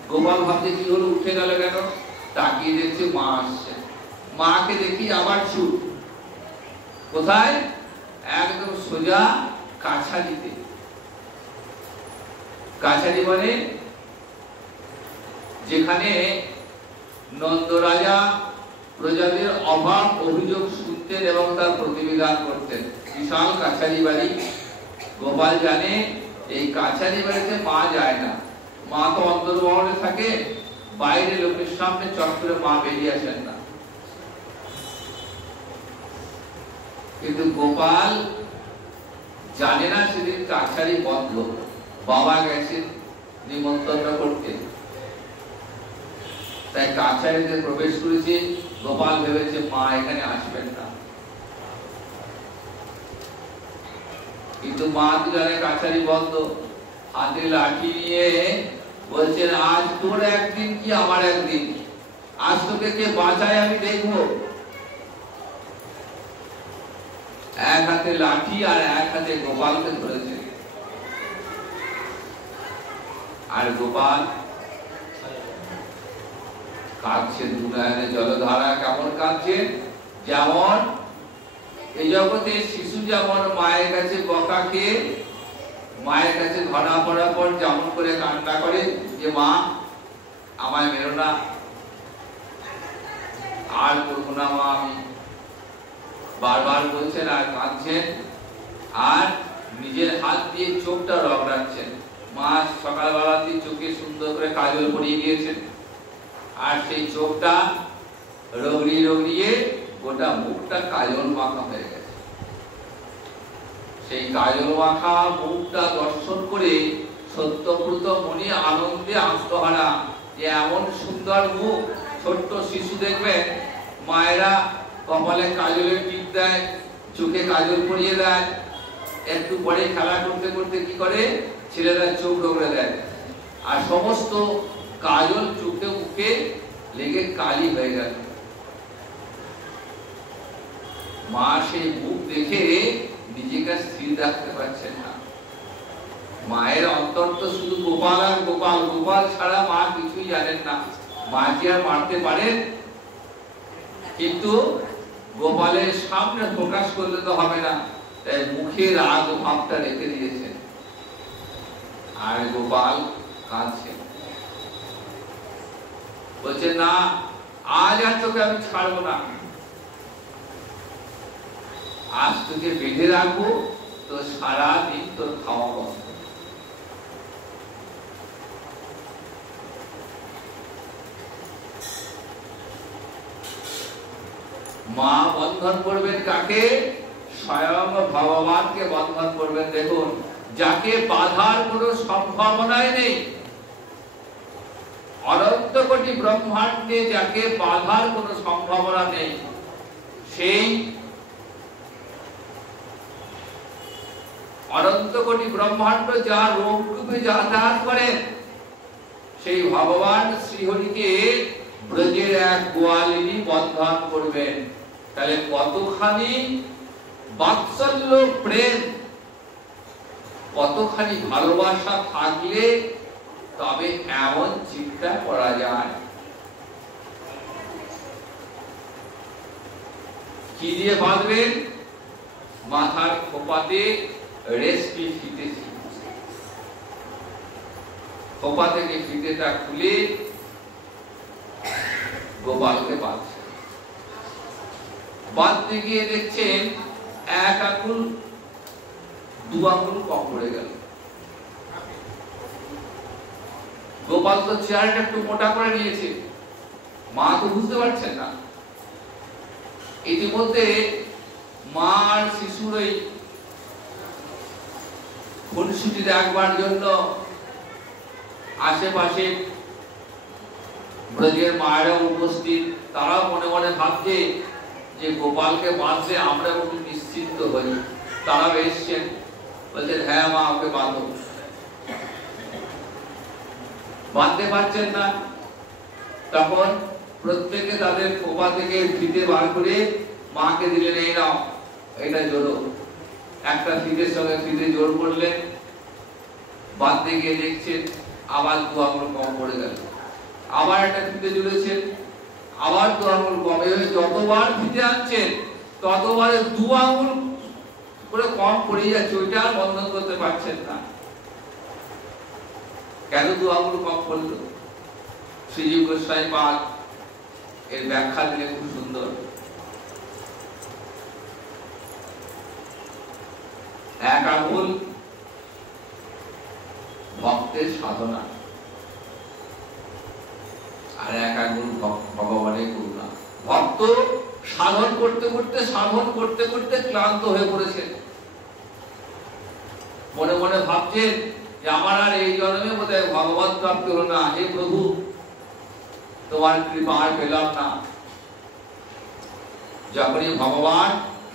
গোপাল ভাবছে কি হলো, উঠে গেল কেন? তাকিয়ে দেখছে মা আসছে। মাকে দেখি আবার ছুট। কোথায়? একদম সোজা কাছারিতে। কাছারি মানে যেখানে নন্দ রাজা প্রজাদের অভাব অভিযোগ শুনতেন এবং তার প্রতিবিধান করতেন। বিশাল কাছারি বাড়ি। গোপাল জানে এই কাছারি বাড়িতে মা যায় না, মা তো অন্তর্মহলে থাকে, বাইরে লোকের সামনে চট করে মা বেরিয়ে আসেন না। কিন্তু গোপাল জানে না সেদিন কাছারি বন্ধ, বাবা গেছেন নিমন্ত্রণ করতে, তাই কাছারিতে প্রবেশ করেছে। গোপাল ভেবেছে মা এখানে আসবেন না, কিন্তু মা তো জানে কাছারি বন্ধ। হাতে লাঠি নিয়ে বলছেন আজ তোর একদিন কি আমার একদিন, আজ তোকে কে বাঁচায় আমি দেখবো। এক হাতে লাঠি আর এক হাতে গোপালকে ধরেছে, আর গোপাল কাঁদছে, দুনয়নে জলধারা। কেমন কাঁদছে? যেমন এই জগতে শিশু যেমন মায়ের কাছে বকা খেয়ে মায়ের কাছে ধরা পড়ার পর যেমন করে কান্না করে যে মা আমায় মেরো না, আর করবো না মা আমি, বারবার বলছেন আর কাঁদছেন, আর নিজের হাত দিয়ে চোখটা রগড়াচ্ছেন। মা সকালবেলা দিয়ে চোখে সুন্দর করে কাজল পরিয়ে দিয়েছেন, আর সেই চোখটা রগড়িয়ে রগড়িয়ে গোটা মুখটা কাজল মাখা হয়ে গেছে। সেই কাজল মাখা মুখটা দর্শন করে সত্যব্রত মনি আনন্দে আত্মহারা, যে এমন সুন্দর মুখ। ছোট্ট শিশু দেখবেন মায়েরা কপালে কাজলের টিপ দেয়, চোখে কাজল পরিয়ে দেয়, একটু পরে খেলা করতে করতে কি করে ছেলেরা চোখ রগড়ে দেয়, আর সমস্ত কাজল চোখে মুখে লেগে কালি হয়ে গেল। মা সেই মুখ দেখে নিজেকে স্থির রাখতে পারছেন না। মায়ের অন্তর তো শুধু গোপাল আর গোপাল, গোপাল ছাড়া মা কিছুই জানেন না। মা কি আর মারতে পারেন? কিন্তু গোপালের সামনে প্রকাশ করলে তো হবে না, তাই মুখের রাগ ভাবটা রেখে দিয়েছেন। আর গোপাল কাঁদছে, বলছে না আজ আর তোকে আমি ছাড়বো না। আজ তোকে বেঁধে রাখবো, তো সারাদিন তোর খাওয়া বন্ধ। মা বন্ধন করবেন কাকে? স্বয়ং ভগবানকে বন্ধন করবেন। দেখুন, যাকে বাধার কোনো সম্ভাবনাই নেই, অনন্ত কোটি ব্রহ্মাণ্ডে যাকে বাধার কোনো সম্ভাবনা নেই, সেই অনন্ত কোটি ব্রহ্মাণ্ড যা রূপে যাতায়াত করেন, সেই ভগবান শ্রীহরিকে ব্রজের এক গোয়ালিনী বন্ধন করবেন। তাহলে কতখানি বাৎসল্য প্রেম, কতখানি ভালোবাসা থাকলে তবে এমন চিন্তা করা যায়। কি দিয়ে বাঁধবেন? মাথার খোপাতে রেশমি ফিতে, খোপা থেকে ফিতেটা খুলে গোপালকে বাঁধছে। বাঁধতে গিয়ে দেখছেন এক আঙ্গুল দু আঙ্গুল কম পড়ে গেল। গোপাল তো চেয়ারটা একটু মোটা করে নিয়েছে, মা তো বুঝতে পারছেন না। ইতিমধ্যে মা আর শিশুর ওই খুনসুটি দেখবার জন্য আশেপাশে ব্রজের মায়েরা উপস্থিত। তারা মনে মনে ভাবছে যে গোপালকে বাঁধলে আমরা একটু নিশ্চিন্ত হই। তারা এসছেন, বলছেন হ্যাঁ মা ওকে বাঁধো। বাঁধতে পারছেন না, তখন প্রত্যেকে তাদের খোপা থেকে ফিতে বার করে মাকে দিলেন, এই নাও এটা জোড়ো। একটা ফিতের সঙ্গে ফিতে জোর করলেন, বাঁধতে গিয়ে দেখছেন আবার দু আঙুল কম পড়ে গেল। আবার একটা ফিতে জুড়েছেন, আবার দু আঙুল কমে। যতবার ফিতে আনছেন ততবারে দু আঙুল করে কম পড়ে যাচ্ছে, ওইটা বন্ধ করতে পারছেন না। কেন দু আঙুল কম পড়ল? শ্রীজীব গোস্বামী পাদ এর ব্যাখ্যা দিলে খুব সুন্দর। এক আঙুল ভক্তের সাধনা, আর এক আঙুল ভগবানের করুণা। ভক্ত সাধন করতে করতে ক্লান্ত হয়ে পড়েছেন। মনে মনে ভাবছেন যে আমার আর এই জন্মে বোধহয় ভগবত প্রাপ্তি হলো না। হে প্রভু, তোমার কৃপা আর পেলাম না। যখনই ভগবান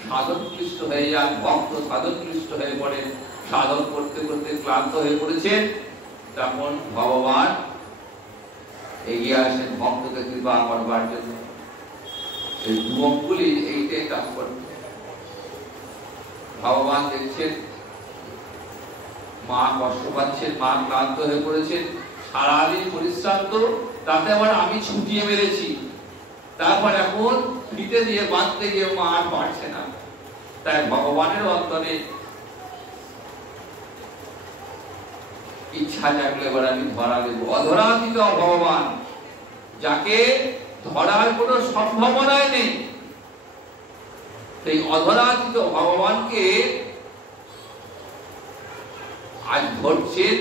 সাধন ক্লিষ্ট হয়ে যান, ভক্ত সাধন ক্লিষ্ট হয়ে পড়েন, সাধন করতে করতে ক্লান্ত হয়ে পড়েছেন, তখন ভগবান এগিয়ে আসেন ভক্তকে কৃপা করবার জন্য। এই যুবকগুলি এইটাই কাজ করবে। ভগবান দেখছেন মা কষ্ট পাচ্ছেন, মা ক্লান্ত হয়ে পড়েছেন, সারাদিন পরিশ্রান্ত, তাতে আবার আমি ছুটিয়ে মেরেছি, তারপর এখন ফিতে দিয়ে বাঁধতে গিয়ে মা আর পারছে না। তাই ভগবানের অন্তরে ইচ্ছা জাগলে এবার আমি ধরা দেব। অধরাতীত ভগবান, যাকে ধরার কোনো সম্ভাবনাই নেই, সেই অধরাতীত ভগবানকে আজ ধরছেন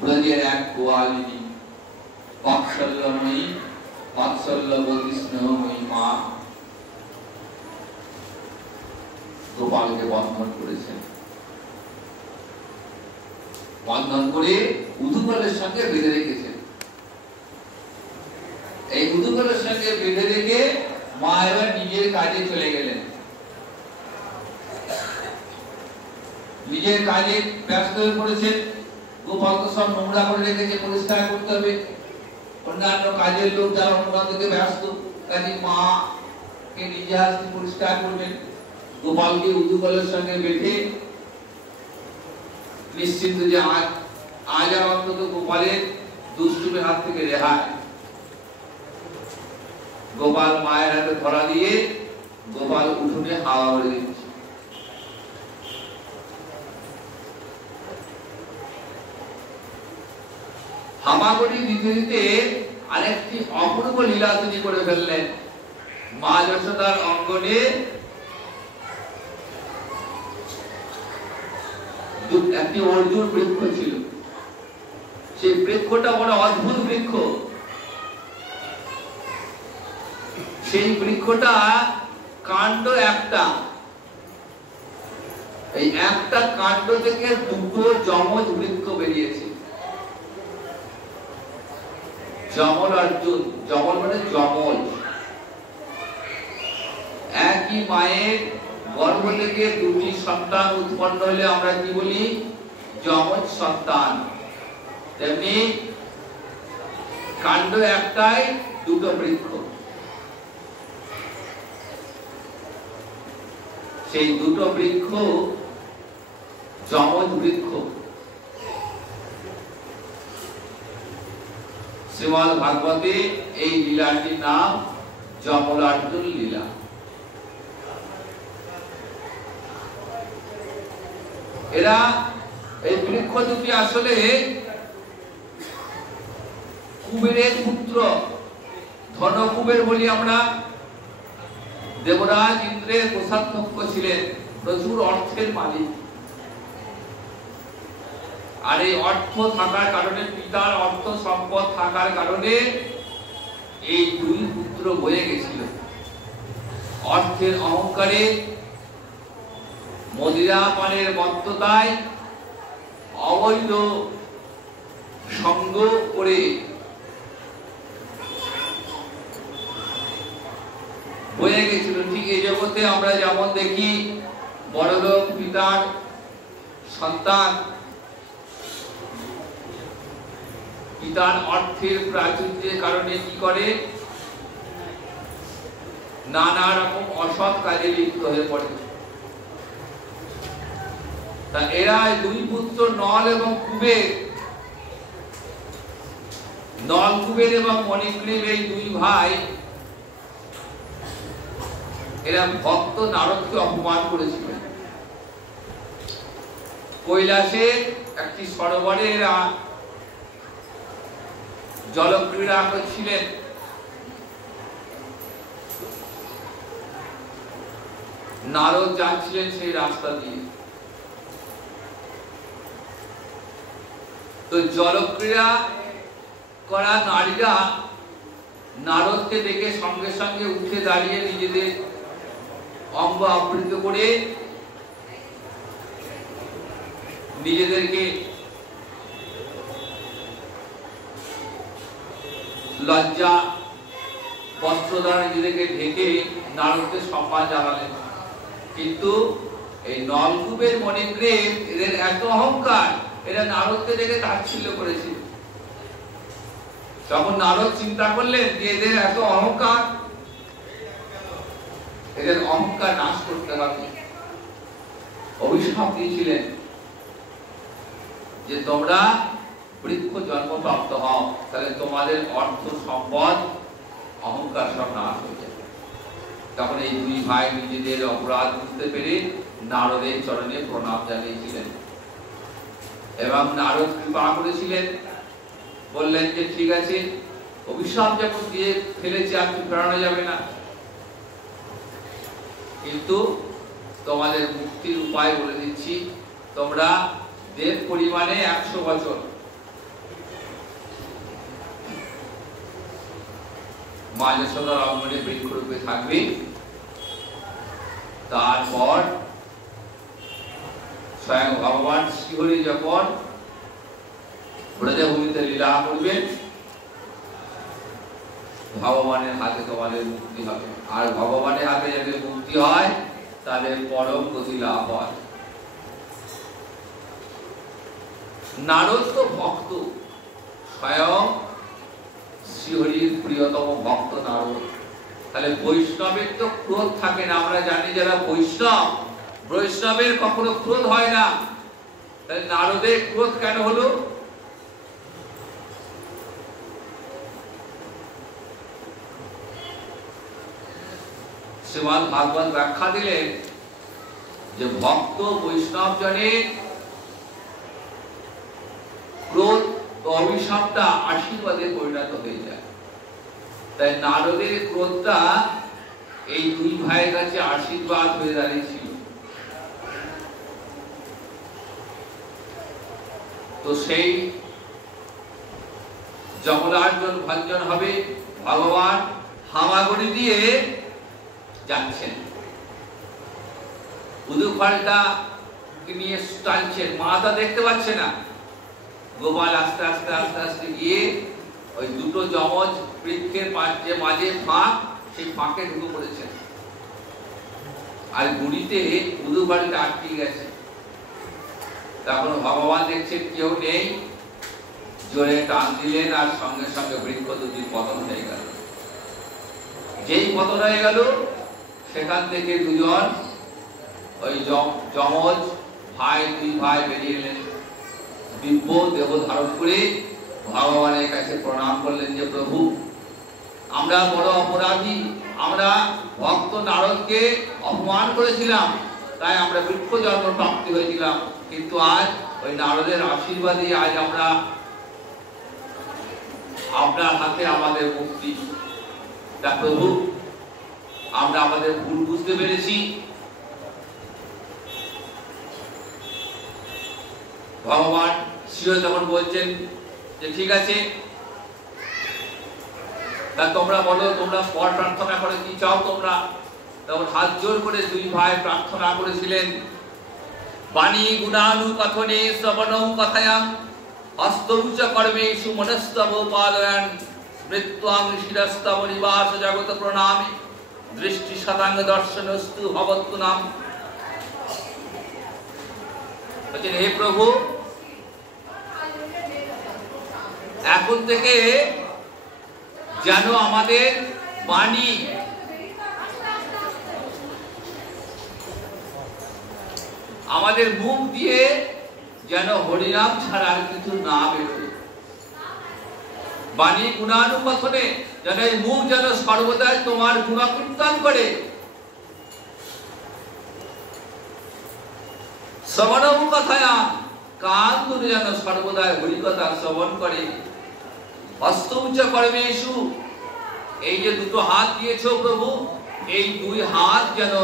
ব্রজের এক গোয়ালিনী, বাৎসল্যময়ী, বাৎসল্যবতী স্নেহময়ী মা গোপালকে বন্ধন করেছেন। বন্ধন করে উদুকলের সঙ্গে বেঁধে রেখেছেন। এই উদুকলের সঙ্গে বেঁধে রেখে মা এবার নিজের কাজে চলে গেলেন। নিজের কাজে ব্যস্ত হয়ে পড়েছেন। গোপাল তো সব নোংরা করে রেখেছে, পরিষ্কার করতে হবে। অন্যান্য কাজের লোক যারা অন্যদিকে ব্যস্ত, কাজে মা কে নিজে হাতে পরিষ্কার করবেন। গোপালকে উদুকলের সঙ্গে বেঁধে নিশ্চিন্ত যে আজ আর অন্তত গোপালের দুষ্টুমির হাত থেকে রেহাই। গোপাল মায়ের হাতে ধরা দিয়ে গোপাল উঠোনে হাওয়া করে দিচ্ছে। হামাগুড়ি দিতে দিতে আরেকটি অপূর্ব লীলা তিনি করে ফেললেন। মা যশোদার অঙ্গনে একটি অর্জুন বৃক্ষ ছিল। সেই বৃক্ষটা বড় অদ্ভুত বৃক্ষ। সেই বৃক্ষটা কাণ্ড একটা, এই একটা কাণ্ড থেকে দুটো যমজ বৃক্ষ বেরিয়েছে। যমল অর্জুন, যমল মানে যমজ। একই মায়ের গর্ভ থেকে দুটি সন্তান উৎপন্ন হলে আমরা কি বলি? যমজ সন্তান। তেমনি কাণ্ড একটাই, দুটো বৃক্ষ। সেই দুটো বৃক্ষ যমজ বৃক্ষ। শ্রীমদ্ ভাগবতে এই লীলাটির নাম যমলার্জুন লীলা। এরা এই বৃক্ষ দুটি আসলে কুবেরের পুত্র, ধনকুবের বলি আমরা। দেবরাজ ইন্দ্রের কোষাধ্যক্ষ ছিলেন, প্রচুর অর্থের মালিক। আর এই অর্থ থাকার কারণে, পিতার অর্থ সম্পদ থাকার কারণে এই দুই পুত্র বয়ে গেছিল। অর্থের অহংকারে, মদিরা পানের মত্ততায়, অবৈধ সঙ্গ করে বয়ে গেছিল। ঠিক এই জগতে আমরা যেমন দেখি বড়লোক পিতার সন্তান পিতার অর্থের প্রাচুর্যের কারণে কি করে? নানা রকম অসৎ কাজে লিপ্ত হয়ে পড়ে। তা এরা দুই পুত্র নল এবং কুবের, নল কুবের এবং মণিগ্রীব, এই দুই ভাই, এরা ভক্ত নারদকে অপমান করেছিলেন। কৈলাসে একটি সরোবরে এরা জলক্রীড়া করছিলেন। নারদ যাচ্ছিলেন সেই রাস্তা দিয়ে। তো জলক্রীড়া করা নারীরা নারদকে দেখে সঙ্গে সঙ্গে উঠে দাঁড়িয়ে নিজেদের অঙ্গ আবৃত করে নিজেদেরকে লজ্জা বস্ত্র দ্বারা নিজেদেরকে ঢেকে নারদকে সম্মান জানালেন। কিন্তু এই নলকূপের মণিগ্রীব, এদের এত অহংকার, এরা নারদকে দেখে তাচ্ছিল্য করেছিল। তখন নারদ চিন্তা করলেন যে এদের এত অহংকার, এদের অহংকার নাশ করতে হবে। অভিশাপ দিয়েছিলেন যে তোমরা বৃক্ষ জন্মপ্রাপ্ত হও, তাহলে তোমাদের অর্থ সম্পদ অহংকার সব নাশ হয়ে যাবে। তখন এই দুই ভাই নিজেদের অপরাধ বুঝতে পেরে নারদের চরণে প্রণাম জানিয়েছিলেন এবং নারদ কৃপা করেছিলেন। বললেন যে ঠিক আছে, অভিশাপ যখন দিয়ে ফেলেছে আর ফেরানো যাবে না, কিন্তু তোমাদের মুক্তির উপায় বলে দিচ্ছি। তোমরা দেব পরিমাণে 100 বছর মা যশোদার অঙ্গনে বৃক্ষরূপে থাকবে। তারপর স্বয়ং ভগবান শ্রীহরি যখন ব্রজভূমিতে লীলা করবেন, ভগবানের হাতে তোমাদের মুক্তি হবে। আর ভগবানের হাতে যাদের মুক্তি হয় তাদের পরম গতি লাভ হয়। নারদ তো ভক্ত, স্বয়ং শ্রীহরির প্রিয়তম ভক্ত নারদ। তাহলে বৈষ্ণবের তো ক্রোধ থাকে না। আমরা জানি যারা বৈষ্ণব, বৈষ্ণবের কখনো ক্রোধ হয় না। তাহলে নারদের ক্রোধ কেন হলো? শ্রীমদ্ ভাগবত ব্যাখ্যা দিলেন যে ভক্ত বৈষ্ণব জনের ক্রোধ ও অভিশাপটা আশীর্বাদে পরিণত হয়ে যায়। তাই নারদের ক্রোধটা এই দুই ভাইয়ের কাছে আশীর্বাদ হয়ে দাঁড়িয়েছিল। তো সেই যমরাজন ভঞ্জন হবে, ভগবান হামাগুড়ি দিয়ে যাচ্ছেন, উদুফালটা নিয়ে টানছেন, মাথা দেখতে পাচ্ছে না। গোপাল আস্তে আস্তে আস্তে আস্তে গিয়ে ওই দুটো যমজ বৃক্ষের মাঝে ফাঁক, সেই ফাঁকে ঢুকে পড়েছেন, আর গুড়িতে উদুফালটা আটকে গেছে। তখন ভগবান দেখছেন কেউ নেই, জোরে টান দিলেন আর সঙ্গে সঙ্গে বৃক্ষ দুটি পতন হয়ে গেল। যেই পতন হয়ে গেল, সেখান থেকে দুজন ওই যমজ ভাই, দুই ভাই বেরিয়ে এলেন, দিব্য দেহ ধারণ করে ভগবানের কাছে প্রণাম করলেন যে প্রভু, আমরা বড় অপরাধী, আমরা ভক্ত নারদকে অপমান করেছিলাম, তাই আমরা বৃক্ষ জন্ম প্রাপ্তি হয়েছিলাম, কিন্তু আজ ওই নারদের আশীর্বাদে আজ আমরা আপনার হাতে আমাদের মুক্তি। তা প্রভু, আমরা আমাদের ভুল বুঝতে পেরেছি। ভগবান শিব তখন বলছেন যে ঠিক আছে, তা তোমরা বলো, তোমরা পর প্রার্থনা করে কি চাও তোমরা? তখন হাত জোর করে দুই ভাই প্রার্থনা করেছিলেন, বাণী গুণানু কথনে শ্রবণং কথায়াং হস্তরুচ কর্মেষু মনস্তব পালয়ন স্মৃত্বাং শিরস্তব নিবাস জগত প্রণামে দৃষ্টি শতাঙ্গ দর্শনস্তু ভবতু নাম। বলছেন হে প্রভু, এখন থেকে যেন আমাদের বাণী, আমাদের মুখ দিয়ে যেন হরিনাম ছাড়া আর কিছু না বেরোয়। বাণী গুণানুকথনে যেন এই মুখ যেন সর্বদাই তোমার গুণকীর্তন করে, শ্রবণং কথায়া কান দুটো যেন সর্বদাই হরিকথা শ্রবণ করে, হস্তৌচ কর্মেষু, এই যে দুটো হাত দিয়েছো প্রভু, এই দুই হাত যেন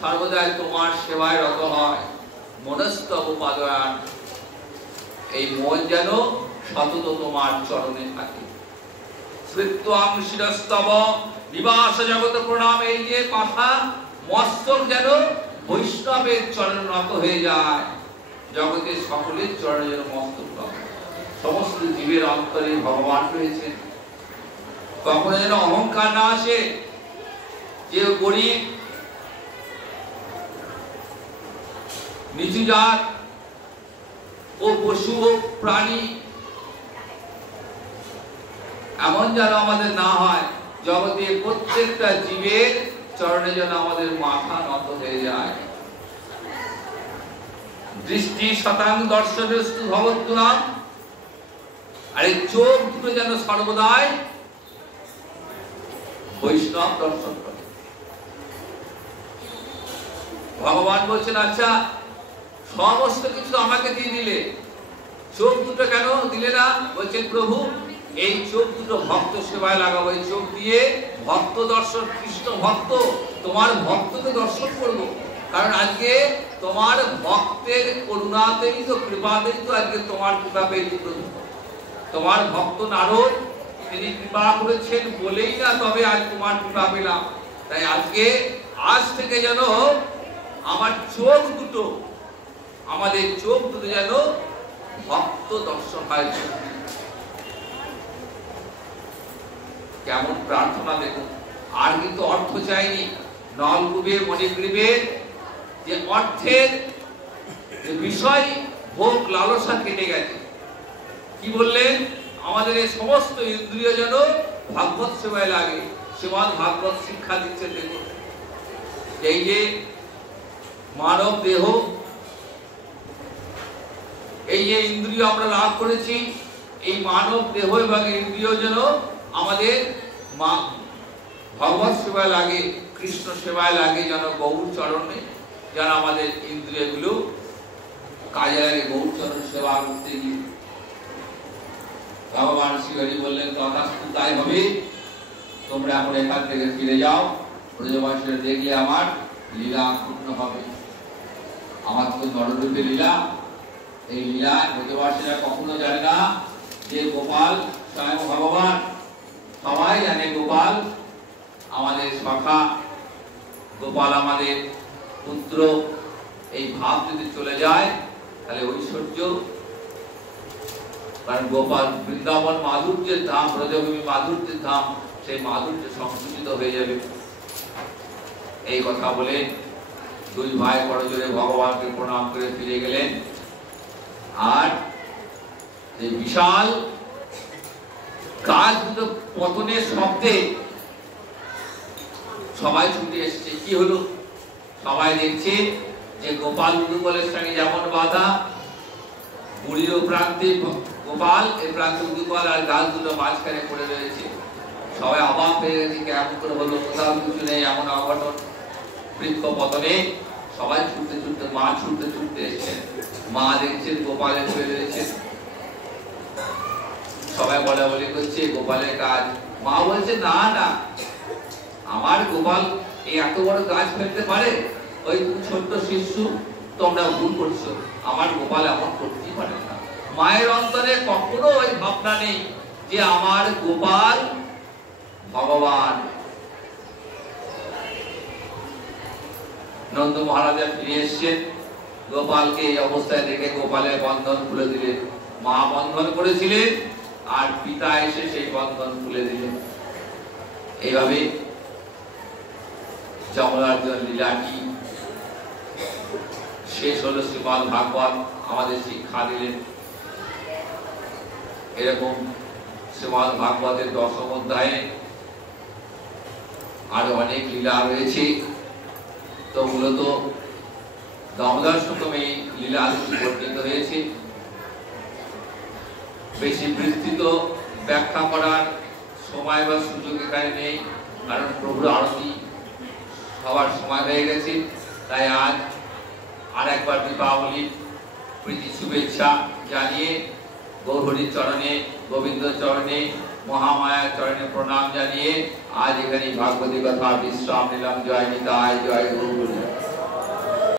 সর্বদাই তোমার সেবায় রত হয়, মনস্তব পাদয়ান, এই মন যেন সতত তোমার চরণে থাকে। স্মৃত্বাং শিরস্তব নিবাস জগত প্রণাম, এই যে কথা মস্তক যেন বৈষ্ণবের চরণ নত হয়ে যায়, জগতের সকলের চরণে যেন মস্তক নত। সমস্ত জীবের অন্তরে ভগবান রয়েছেন, কখনো যেন অহংকার না আসে যে গরিব নিচু জাত ও পশু ও প্রাণী, এমন যেন আমাদের না হয়। জগতের প্রত্যেকটা জীবের চরণে যেন আমাদের মাথা নত হয়ে যায়। দৃষ্টি শতাং দর্শনস্তু ভবতু নাম, আর এই চোখ দুটো যেন সর্বদাই বৈষ্ণব দর্শন করে। ভগবান বলছেন আচ্ছা, সমস্ত কিছু আমাকে দিয়ে দিলে, চোখ দুটো কেন দিলে না? বলছেন প্রভু, এই চোখ দুটো ভক্ত সেবায় লাগাবো, এই চোখ দিয়ে ভক্ত দর্শন, কৃষ্ণ ভক্ত, তোমার ভক্তকে দর্শন করব। কারণ আজকে তোমার ভক্তের করুণাতেই তো, কৃপাতেই তো আজকে তোমার কৃপা পেয়েছি প্রভু। তোমার ভক্ত নারদ তিনি কৃপা করেছেন বলেই না তবে আজ তোমার কৃপা পেলাম। তাই আজকে আজ থেকে যেন আমার চোখ দুটো, আমাদের চোখ দুটো যেন ভক্ত দর্শন হয়। কেমন প্রার্থনা দেখুন, আর কিন্তু অর্থ চাইনি। নলকূপের মণিগ্রীবের যে অর্থের যে বিষয়, ভোগ লালসা কেটে গেছে। কি বললেন? আমাদের এই সমস্ত ইন্দ্রিয় যেন ভাগবত সেবায় লাগে। শ্রীমদ্ ভাগবত শিক্ষা দিচ্ছেন। দেখুন, এই যে মানব দেহ, এই যে ইন্দ্রিয় আমরা লাভ করেছি, এই মানব দেহ এবং ইন্দ্রিয় যেন আমাদের ভগবত সেবায় লাগে, কৃষ্ণ সেবায় লাগে, যেন গৌর চরণে যেন আমাদের ইন্দ্রিয়গুলো কাজে লাগে গৌর চরণ সেবা করতে গিয়ে। ভগবান শ্রীহরি বললেন তথাস্তু তাই হবে, তোমরা এখন এখান থেকে ফিরে যাও, ব্রজবাসীরা দেখলে আমার লীলা পূর্ণ হবে। আমার তো নররূপে লীলা, এই লীলা ব্রজবাসীরা কখনো জানে না যে গোপাল স্বয়ং ভগবান। সবাই জানে গোপাল আমাদের সখা, গোপাল আমাদের পুত্র। এই ভাব যদি চলে যায় তাহলে ঐশ্বর্য, কারণ গোপাল বৃন্দাবন মাধুর্যের ধাম, ব্রজভূমি মাধুর্যের ধাম, সেই মাধুর্য সংকুচিত হয়ে যাবে। এই কথা বলে দুই ভাই বড় জোরে ভগবানকে প্রণাম করে ফিরে গেলেন। আর এই বিশাল গাছ দুটো পতনের শব্দে সবাই ছুটে এসছে। কি হলো? সবাই দেখছে যে গোপাল উদুকলের সঙ্গে যেমন বাধা, বুড়ির প্রান্তে গোপাল, এ প্রান্তে উদুকল, আর গাছ দুটো মাঝখানে পড়ে রয়েছে। সবাই অবাক হয়ে গেছে, কেমন করে হলো, কোথাও কিছু নেই, এমন অঘটন। বৃক্ষ পতনে সবাই ছুটতে ছুটতে, মা ছুটতে ছুটতে এসেছেন। মা দেখছেন গোপালের হয়ে রয়েছে। সবাই বলা বলি করছে গোপালের কাজ। মা বলছে না না, আমার গোপাল এই এত বড় গাছ ফেলতে পারে? ওই ছোট্ট শিশু, তোমরা ভুল করছো, আমার গোপাল এমন করতেই পারে না। মায়ের অন্তরে কখনো ওই ভাবনা নেই যে আমার গোপাল ভগবান। নন্দ মহারাজা ফিরে এসছেন, গোপালকে এই অবস্থায় দেখে গোপালের বন্ধন খুলে দিলেন। মা বন্ধন করেছিলেন আর পিতা এসে সেই বন্ধন খুলে দিলেন। এইভাবে যমরাজ্যের লীলাটি শেষ হলো। শ্রীমদ্ ভাগবত আমাদের শিক্ষা দিলেন। এরকম শ্রীমদ্ ভাগবতের 10ম অধ্যায়ে আরো অনেক লীলা রয়েছে। তো মূলত দামোদর শতমে লীলা বর্ণিত হয়েছে। বেশি বিস্তৃত ব্যাখ্যা করার সময় বা সুযোগ এখানে নেই, কারণ প্রভুর আরতি হওয়ার সময় হয়ে গেছে। তাই আজ আর একবার দীপাবলির প্রীতি শুভেচ্ছা জানিয়ে গৌরহরির চরণে, গোবিন্দ চরণে, মহামায়ার চরণে প্রণাম জানিয়ে আজ এখানে ভাগবতী কথা বিশ্রাম নিলাম। জয় নিতাই, জয় গৌর।